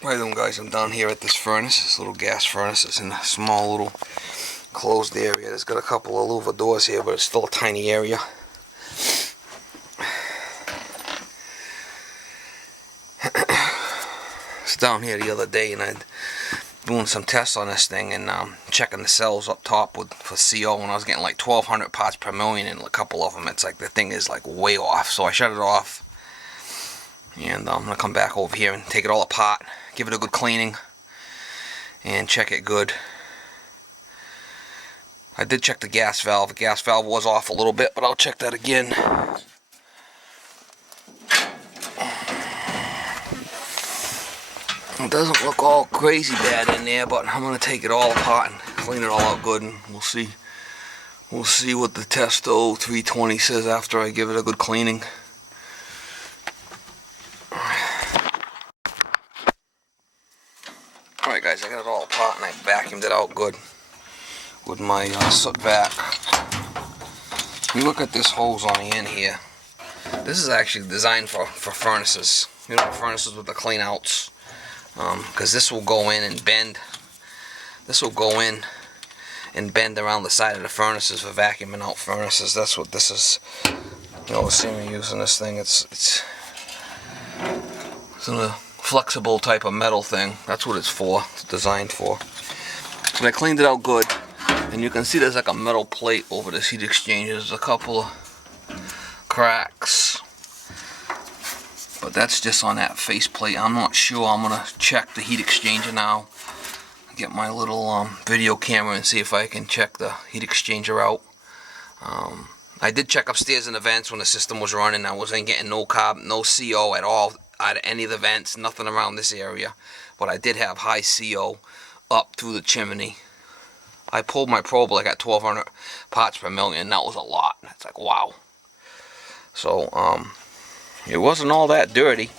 How you doing, guys? I'm down here at this furnace, this little gas furnace. It's in a small little closed area. It's got a couple of louver doors here, but it's still a tiny area. It's down here the other day, and I'm doing some tests on this thing and checking the cells up top for CO, and I was getting like 1,200 parts per million, and a couple of them, it's like the thing is like way off. So I shut it off, and I'm gonna come back over here and take it all apart, give it a good cleaning, and check it good. I did check the gas valve. The gas valve was off a little bit, but I'll check that again. It doesn't look all crazy bad in there, but I'm gonna take it all apart and clean it all out good, and we'll see. We'll see what the Testo 320 says after I give it a good cleaning. Alright guys, I got it all apart and I vacuumed it out good with my soot vac. You look at this hose on the end here. This is actually designed for furnaces. You know, furnaces with the clean outs. Because this will go in and bend. This will go in and bend around the side of the furnaces for vacuuming out furnaces. That's what this is. You know, see me using this thing. It's a flexible type of metal thing. That's what it's for. It's designed for. So I cleaned it out good, and you can see there's like a metal plate over this heat exchanger. There's a couple of cracks, but that's just on that face plate. I'm not sure. I'm gonna check the heat exchanger now. Get my little video camera and see if I can check the heat exchanger out. I did check upstairs in the vents when the system was running. I wasn't getting no CO at all out of any of the vents, nothing around this area. But I did have high CO up through the chimney. I pulled my probe, I got 1,200 parts per million. That was a lot. It's like, wow. So, it wasn't all that dirty.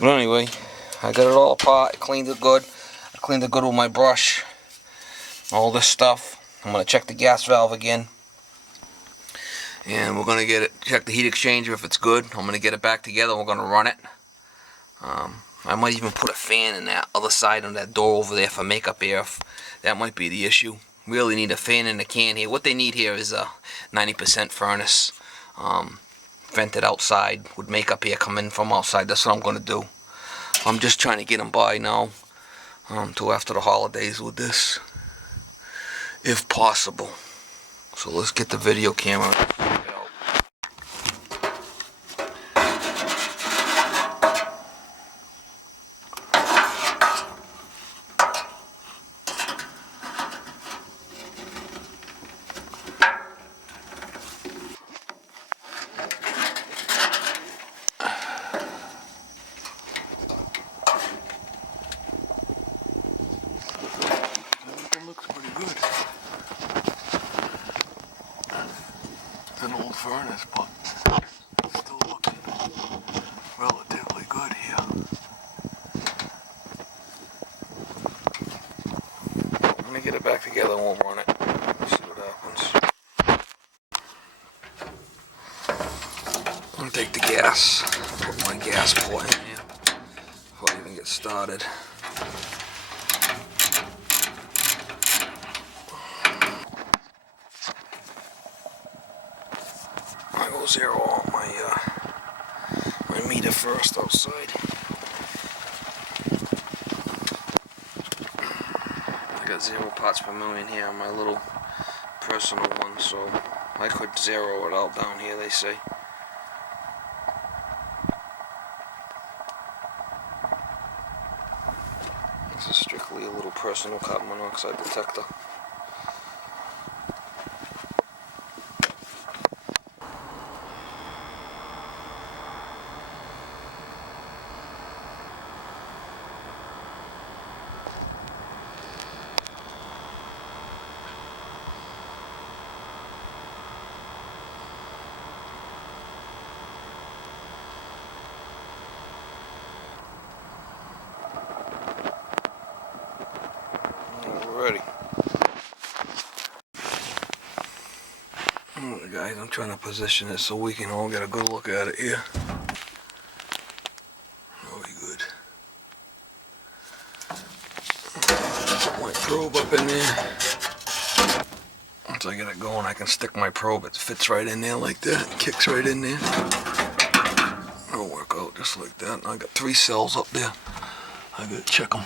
But anyway, I got it all apart. I cleaned it good. I cleaned it good with my brush. All this stuff. I'm going to check the gas valve again. And we're going to check the heat exchanger if it's good. I'm going to get it back together. We're going to run it. I might even put a fan in that other side on that door over there for makeup air. That might be the issue. Really need a fan in the can here. What they need here is a 90% furnace. Vented outside with makeup air coming from outside. That's what I'm going to do. I'm just trying to get them by now till after the holidays with this, if possible. So let's get the video camera. It's an old furnace, but still looking relatively good here. I'm gonna get it back together and we'll run it. See what happens. I'm gonna take the gas, put my gas port in here before I even get started. I will zero out my meter first outside. I got 0 parts per million here on my little personal one, so I could zero it out down here, they say. This is strictly a little personal carbon monoxide detector. Ready. Alright guys, I'm trying to position it so we can all get a good look at it here. Very good. probe up in there. Once I get it going, I can stick my probe. It fits right in there like that. It kicks right in there. It'll work out just like that. I got 3 cells up there. I gotta check them.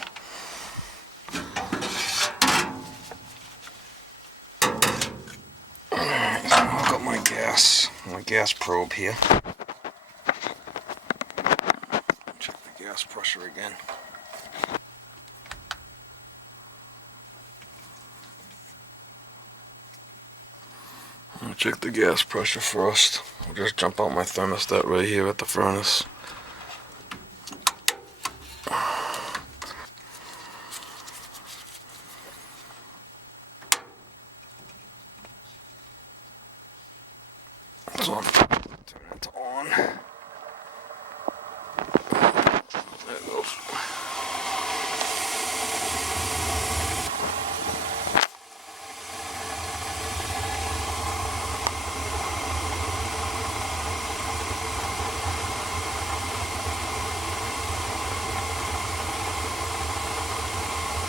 Alright, so I've got my gas probe here. Check the gas pressure again. I'll check the gas pressure first. I'll just jump out my thermostat right here at the furnace. So I'm turn it to on. There it goes.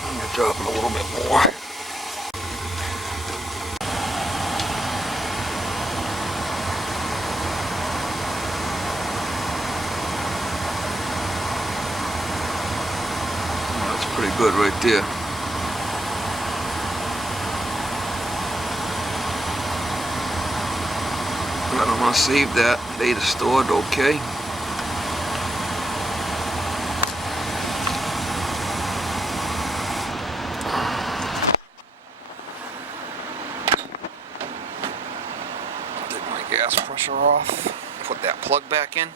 I'm gonna drop it a little bit more. Pretty good right there. But I'm gonna save that. Data stored, okay. Take my gas pressure off. Put that plug back in.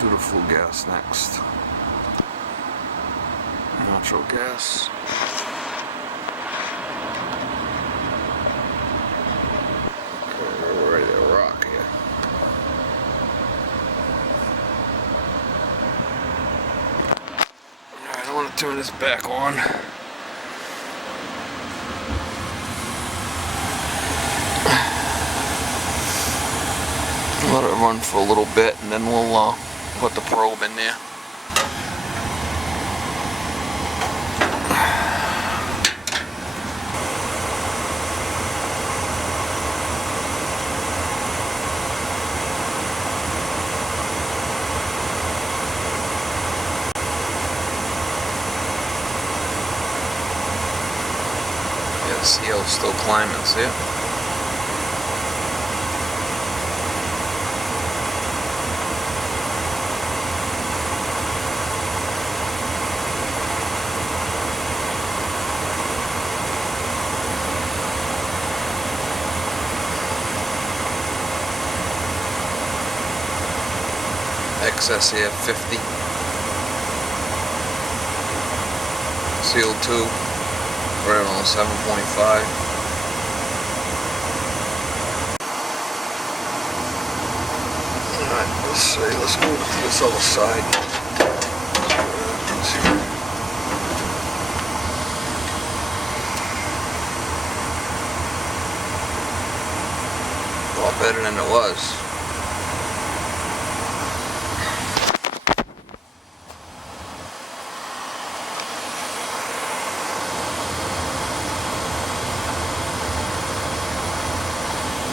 Do the full gas next. Natural gas. Okay, we're ready to rock here. Alright, I want to turn this back on. Let it run for a little bit and then we'll put the probe in there. Yeah, the CL's still climbing, see it? Excess here 50. CO2 right on 7.5. Alright, let's see, let's move it to this other side. A lot better than it was.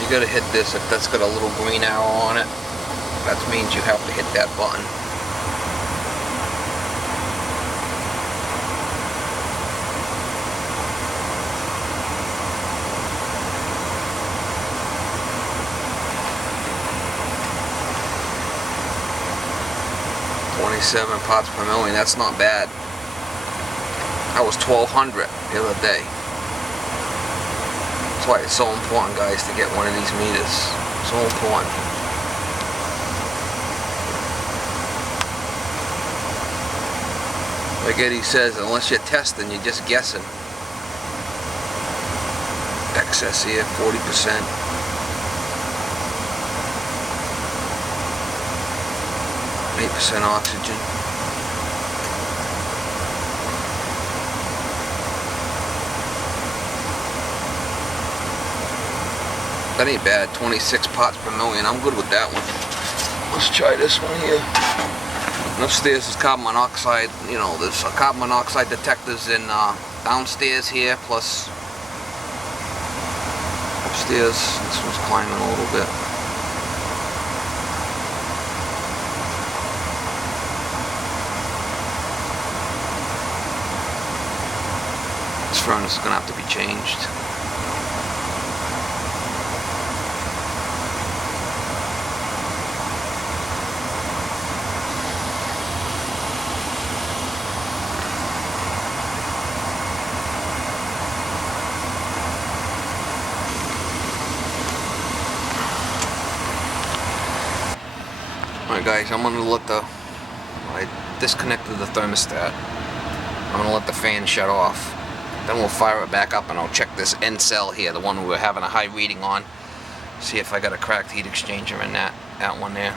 You gotta hit this. If that's got a little green arrow on it, that means you have to hit that button. .27 parts per million. That's not bad. That was 1200 the other day. That's why it's so important, guys, to get one of these meters. So important. Like Eddie says, unless you're testing, you're just guessing. Excess here, 40%. 8% oxygen. That ain't bad, 26 parts per million. I'm good with that one. Let's try this one here. And upstairs is carbon monoxide. You know, there's carbon monoxide detectors in downstairs here, plus upstairs. This one's climbing a little bit. This furnace is gonna have to be changed. Alright guys, I'm gonna let I disconnected the thermostat. I'm gonna let the fan shut off. Then we'll fire it back up and I'll check this end cell here, the one we were having a high reading on. See if I got a cracked heat exchanger in that one there.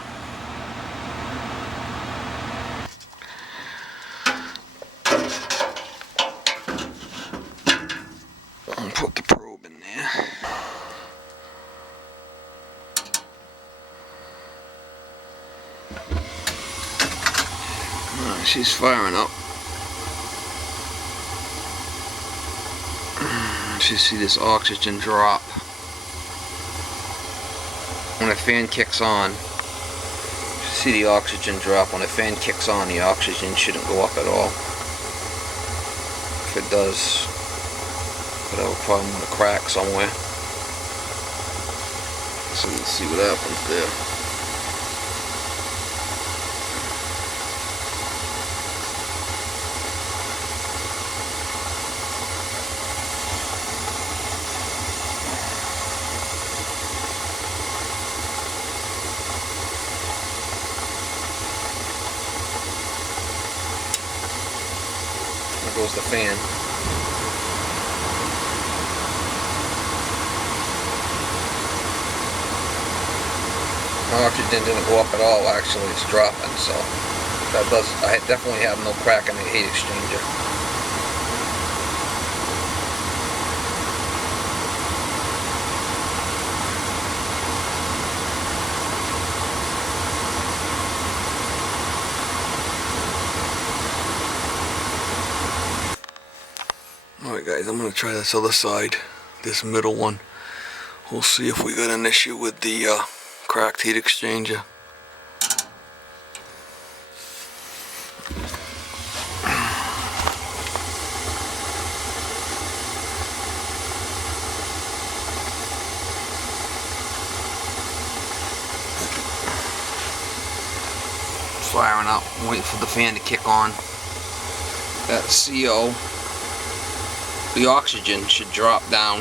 I'll put the probe in there. She's firing up. You see this oxygen drop. When the fan kicks on, see the oxygen drop. When the fan kicks on, the oxygen shouldn't go up at all. If it does, could have a problem with a crack somewhere. So let's see what happens there. There goes the fan. Oxygen didn't go up at all, actually it's dropping, so that does, I definitely have no crack in the heat exchanger. Alright guys, I'm going to try this other side, this middle one. We'll see if we got an issue with the cracked heat exchanger. Firing up, waiting for the fan to kick on. That CO, the oxygen should drop down,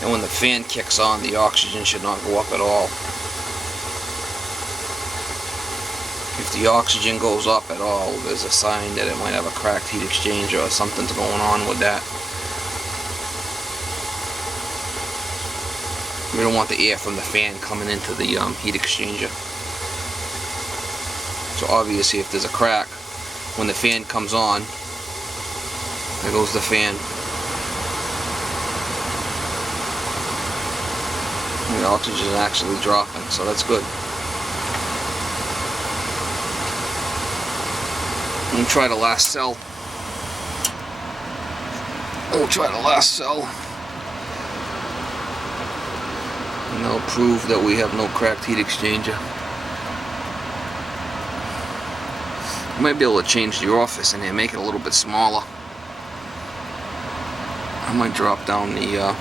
and when the fan kicks on, the oxygen should not go up at all. If the oxygen goes up at all, there's a sign that it might have a cracked heat exchanger or something's going on with that. We don't want the air from the fan coming into the heat exchanger. So obviously if there's a crack, when the fan comes on, there goes the fan. And the oxygen is actually dropping, so that's good. We'll try the last cell. We'll try the last cell. And that'll prove that we have no cracked heat exchanger. You might be able to change the orifice in here, make it a little bit smaller. I might drop down the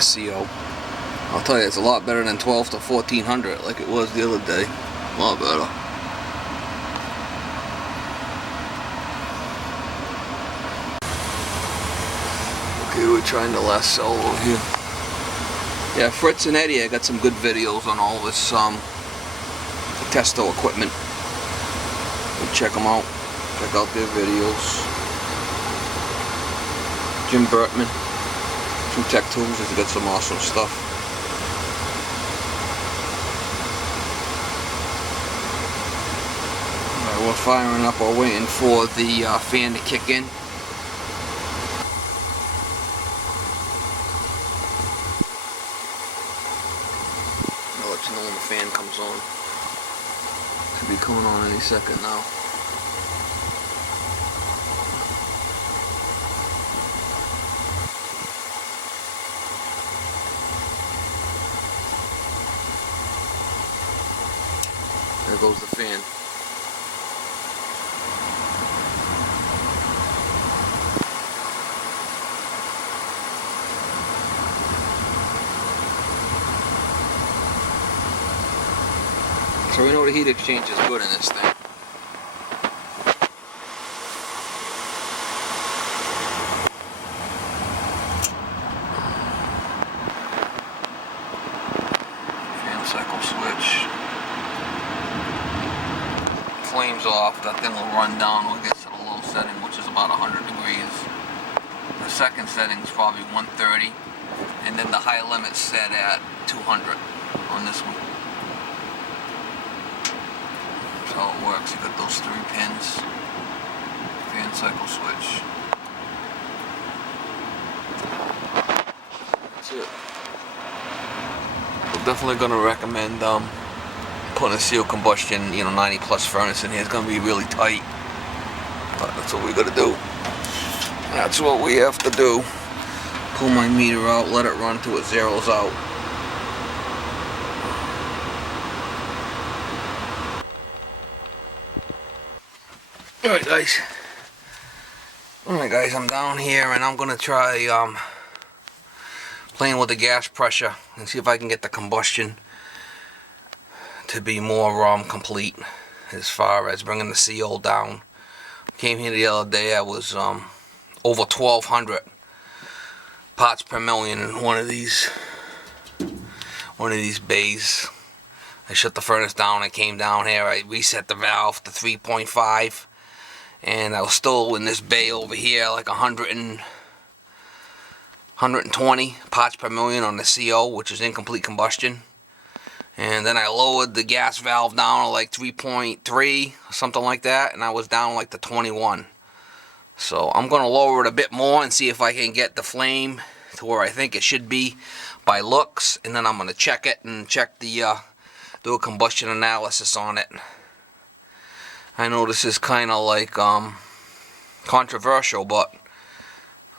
CO. I'll tell you, it's a lot better than 12 to 1400 like it was the other day. A lot better. Okay, we're trying the last cell over here. Yeah, Fritz and Eddie, I got some good videos on all this Testo equipment. Go check them out. Check out their videos. Jim Bertman, True Tech Tools, has got some awesome stuff. Alright, we're firing up, we're waiting for the fan to kick in. I'll let you know when the fan comes on. Should be coming on any second now. There goes the fan. So we know the heat exchange is good in this thing. Fan cycle switch. Flames off, that thing will run down when it gets to the low setting, which is about 100 degrees. The second setting is probably 130, and then the high limit's set at 200 on this one. That's how it works. You got those 3 pins. Fan cycle switch. That's it. I'm definitely gonna recommend putting a sealed combustion, 90 plus furnace in here. It's gonna be really tight, but that's what we gotta do. That's what we have to do. Pull my meter out, let it run till it zeroes out. Alright guys, I'm down here and I'm gonna try playing with the gas pressure and see if I can get the combustion to be more complete as far as bringing the CO down. Came here the other day, I was over 1200 parts per million in one of these bays. I shut the furnace down, I came down here, I reset the valve to 3.5, and I was still in this bay over here like 120 parts per million on the CO, which is incomplete combustion. And then I lowered the gas valve down to like 3.3, something like that, and I was down like to 21. So I'm going to lower it a bit more and see if I can get the flame to where I think it should be by looks, and then I'm going to check it and check the do a combustion analysis on it. I know this is kind of like controversial, but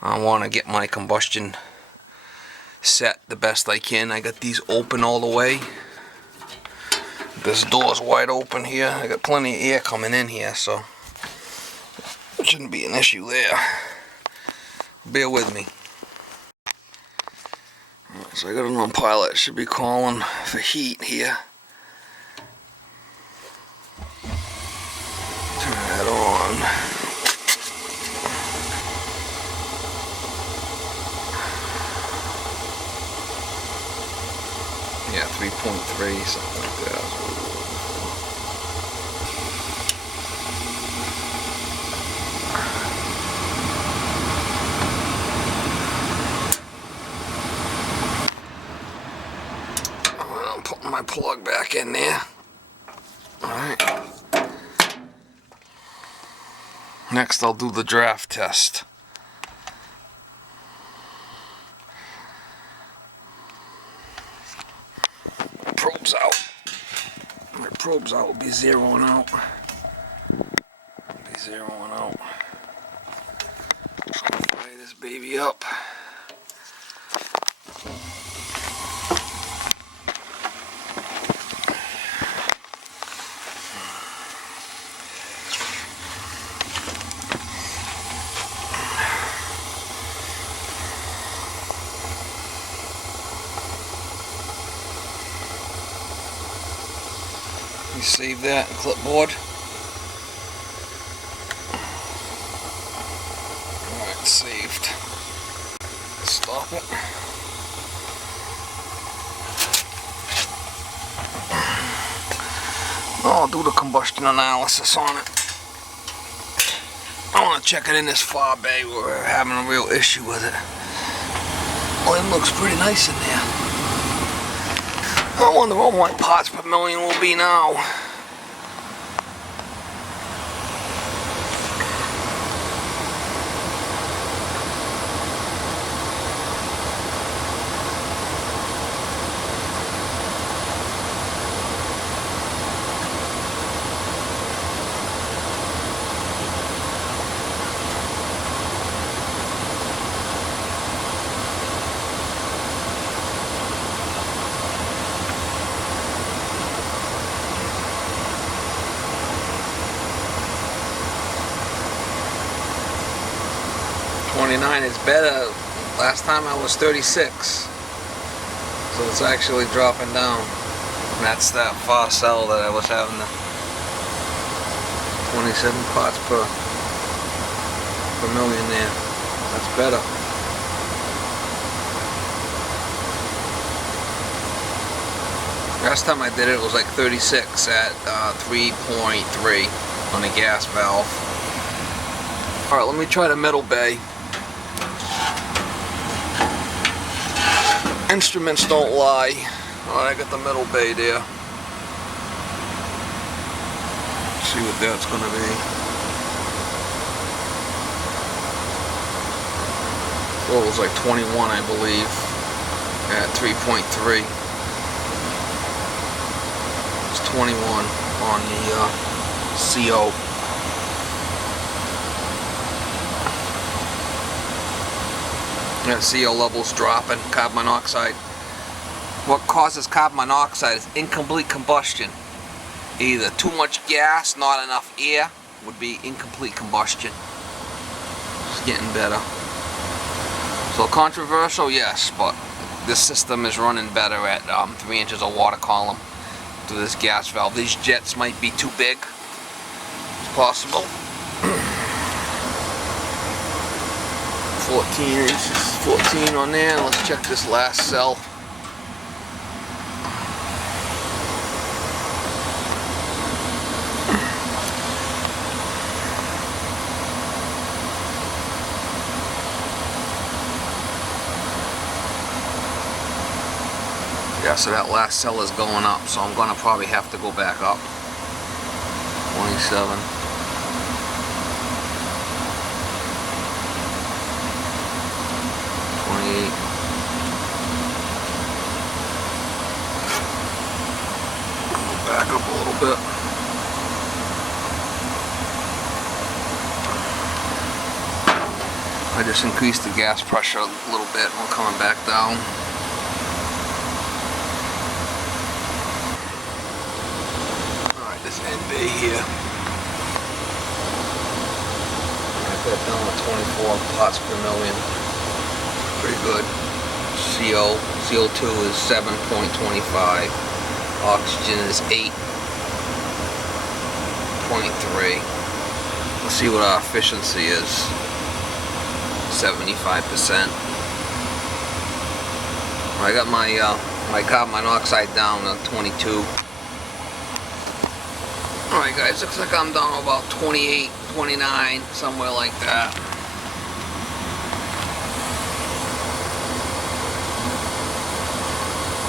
I want to get my combustion set the best I can. I got these open all the way. This door's wide open here. I got plenty of air coming in here, so it shouldn't be an issue there. Bear with me. Alright, so I got it on pilot. It should be calling for heat here. Turn that on. Yeah, 3.3, something like that. I'm putting my plug back in there. Alright. Next I'll do the draft test. Probe's out. My probe's out, will be zeroing out. Fire this baby up. You save that in clipboard. Alright, saved. Stop it. I'll do the combustion analysis on it. I want to check it in this far bay where we're having a real issue with it. Well, it looks pretty nice in there. I wonder what my parts per million will be now. 29 is better. Last time I was 36. So it's actually dropping down. And that's that far cell that I was having the 27 parts per million there. That's better. Last time I did it, it was like 36 at 3.3 on the gas valve. Alright, let me try the middle bay. Instruments don't lie. Alright, I got the middle bay there. Let's see what that's going to be. Well, it was like 21, I believe, at 3.3. It's 21 on the CO. Yeah, CO levels dropping, carbon monoxide. What causes carbon monoxide is incomplete combustion. Either too much gas, not enough air, would be incomplete combustion. It's getting better. So controversial, yes, but this system is running better at 3 inches of water column through this gas valve. These jets might be too big. It's possible. 14 inches, 14 on there. Let's check this last cell. Yeah, so that last cell is going up, so I'm gonna probably have to go back up. 27. 28. Back up a little bit. I just increased the gas pressure a little bit. We're coming back down. Alright, this NB here. I got down to 24 parts per million. Pretty good. CO2 is 7.25. Oxygen is 8.3. Let's see what our efficiency is. 75%. I got my my carbon monoxide down to 22. Alright guys, looks like I'm down to about 28, 29, somewhere like that.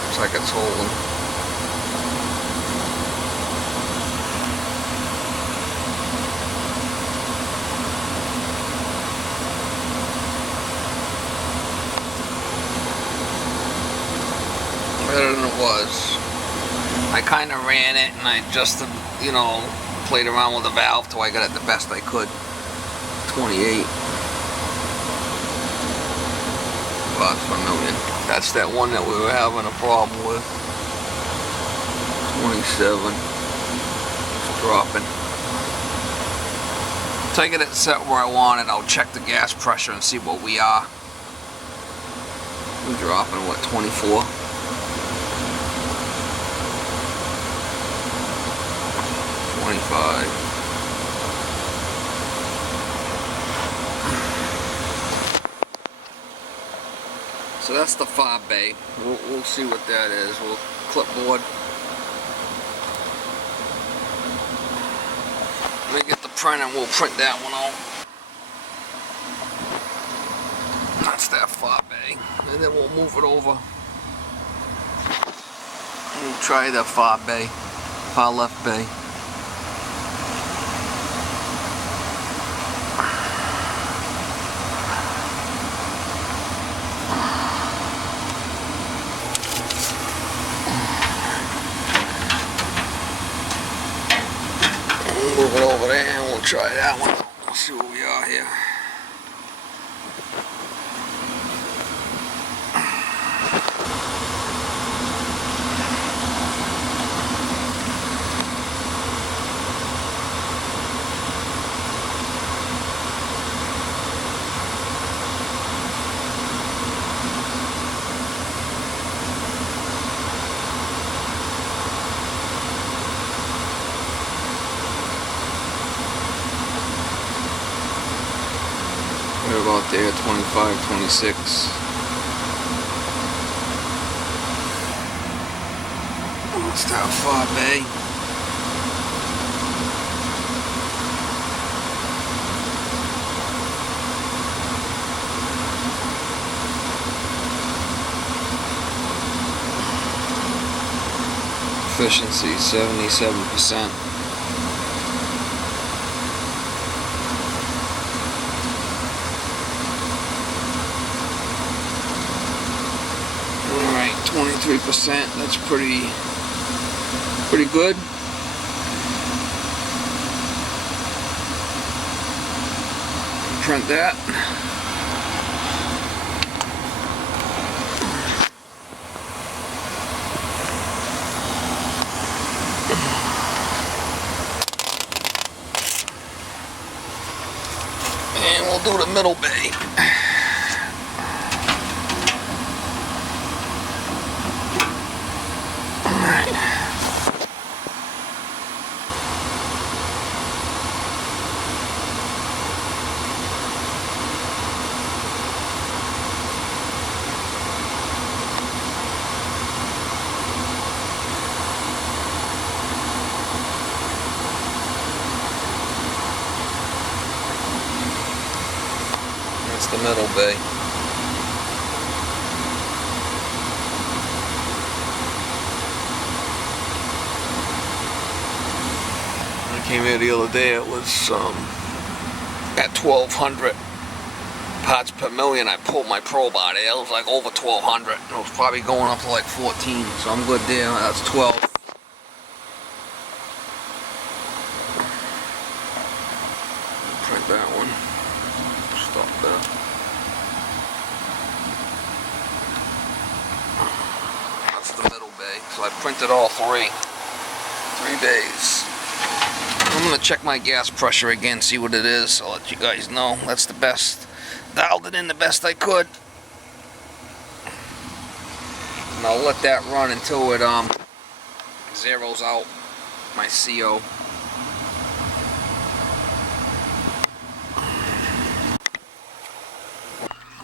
Looks like it's holding. Better than it was. I kind of ran it and I just, you know, played around with the valve till I got it the best I could. 28 parts per million. That's that one that we were having a problem with. 27. It's dropping. Till I get it set where I want it, I'll check the gas pressure and see what we are. We're dropping, what, 24? 25. So that's the fob bay. We'll see what that is. We'll clipboard. Let me get the print and we'll print that one out. That's that fob bay. And then we'll move it over. We'll try the fob bay. Far left bay. Move it over there and we'll try that one. We'll see where we are here. Right about there, 25, 26. What's that far, bay? Efficiency 77%. Alright, 23%. That's pretty good. Print that. And we'll do the middle bay. That's the middle bay. When I came here the other day, it was at 1200 parts per million. I pulled my probe out of it. It was like over 1200. It was probably going up to like 14, so I'm good there. That's 12. Print that one. Stop that. That's the middle bay. So I printed all three bays. I'm gonna check my gas pressure again, see what it is. I'll let you guys know. That's the best. Dialed it in the best I could. And I'll let that run until it zeroes out my CO.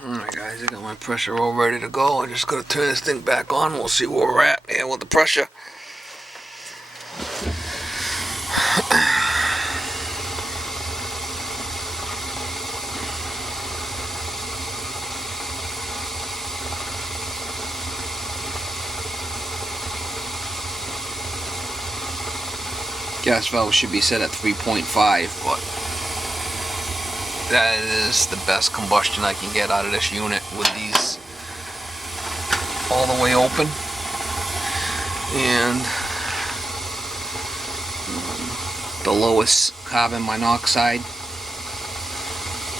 Alright guys, I got my pressure all ready to go. I just gotta turn this thing back on. We'll see where we're at here with the pressure. Gas valve should be set at 3.5, but that is the best combustion I can get out of this unit with these all the way open. And the lowest carbon monoxide,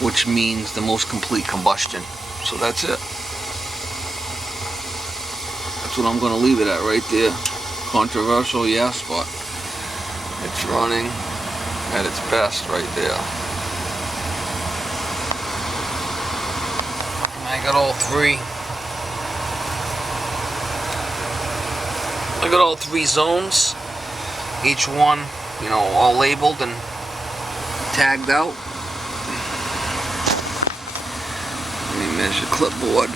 which means the most complete combustion. So that's it. That's what I'm going to leave it at right there. Controversial, yes, but it's running at its best right there. And I got all three. I got all three zones. Each one, you know, all labeled and tagged out. Let me measure clipboard.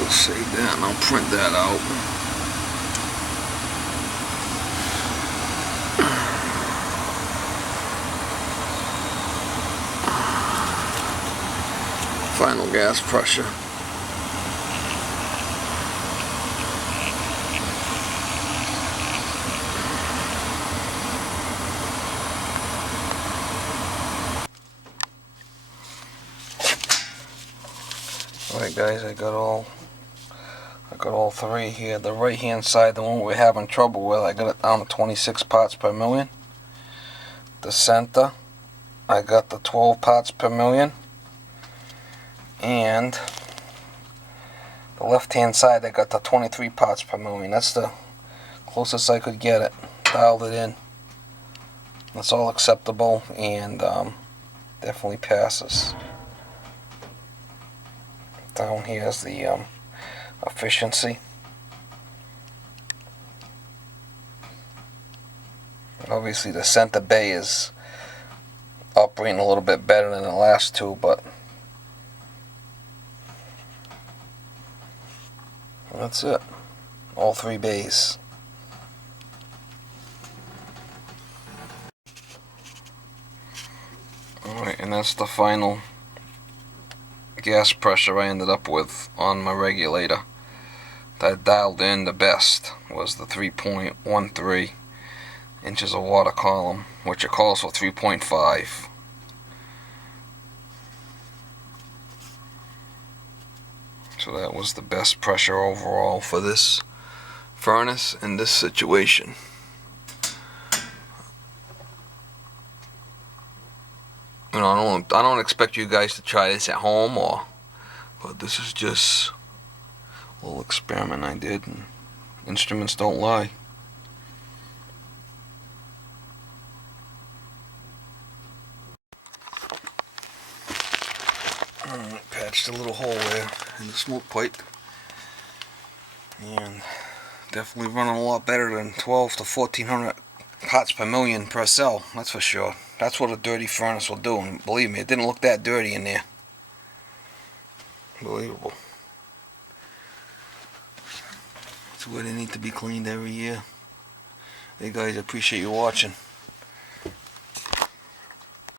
We'll save that and I'll print that out. Final gas pressure. Alright guys, I got all three here. The right hand side, the one we're having trouble with, I got it down to 26 parts per million. The center, I got the 12 parts per million. And the left hand side, I got the 23 parts per million. That's the closest I could get it. Dialed it in. That's all acceptable and definitely passes. Down here is the efficiency. Obviously the center bay is operating a little bit better than the last two, but that's it. All 3 bays. Alright, and that's the final gas pressure I ended up with on my regulator. That dialed in the best was the 3.13 inches of water column, which it calls for 3.5. So that was the best pressure overall for this furnace in this situation. You know, I don't expect you guys to try this at home, but this is just a little experiment I did, and instruments don't lie. Patched a little hole there in the smoke pipe, and definitely running a lot better than 12 to 1400 parts per million per cell, that's for sure. That's what a dirty furnace will do, and believe me, it didn't look that dirty in there. Unbelievable. That's why they need to be cleaned every year. Hey guys, I appreciate you watching.